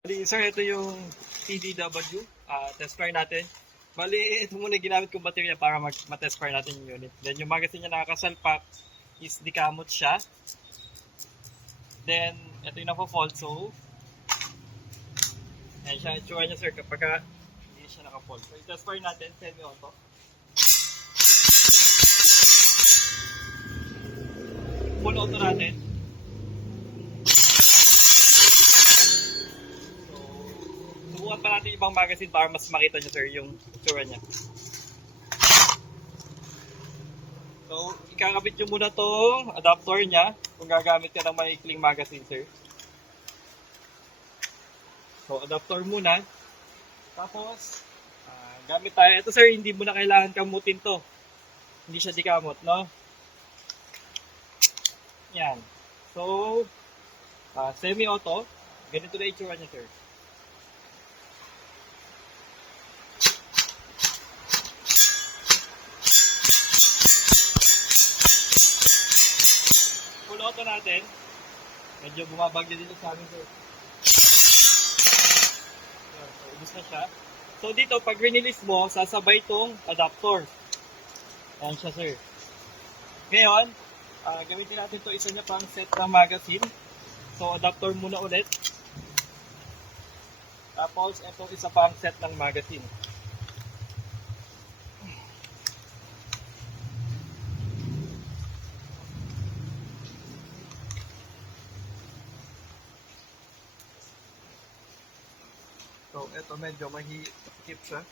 Sir, ito yung TDW. Test fire natin. Bali, ito muna ginamit kong baterya para ma-test fire natin yung unit. Then yung magazine niya nakakasalpak is dikamot siya. Then, ito yung naka-fault. So, ayan siya. Itsura niya sir kapag hindi siya naka-fault. So, i-test fire natin. Semi-auto. Full auto natin. Subukan pa natin ibang magazine para mas makita nyo sir yung itsura niya. So, ikakabit nyo muna tong adapter niya kung gagamit ka ng maikling magazine sir. So, adapter muna. Tapos, gamit tayo. Ito sir, hindi mo na kailangan kamutin to. Hindi siya dikamot, no? Yan. So, semi-auto. Ganito na itsura niya sir. Full auto natin. Medyo bumabagyo dito sa amin sir. Yan, so, ubus na siya. So dito, pag release mo, sasabay itong adapter. Ayan siya sir. Ngayon, gamitin natin ito isa niya pang set ng magazine. So adapter muna ulit. Tapos ito isa pang set ng magazine. So, ito medyo mahihip siya.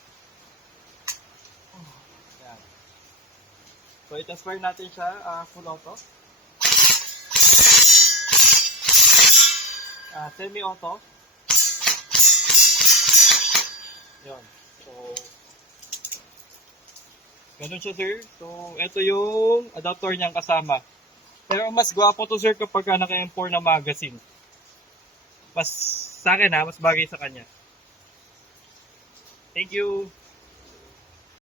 Yan. So, i-test fire natin siya full auto. Semi-auto. Yan. So, ganun siya sir. So, ito yung adapter niyang kasama. Pero mas gwapo to sir kapag naka-M4 na magazine. Mas, sa akin mas bagay sa kanya. Thank you.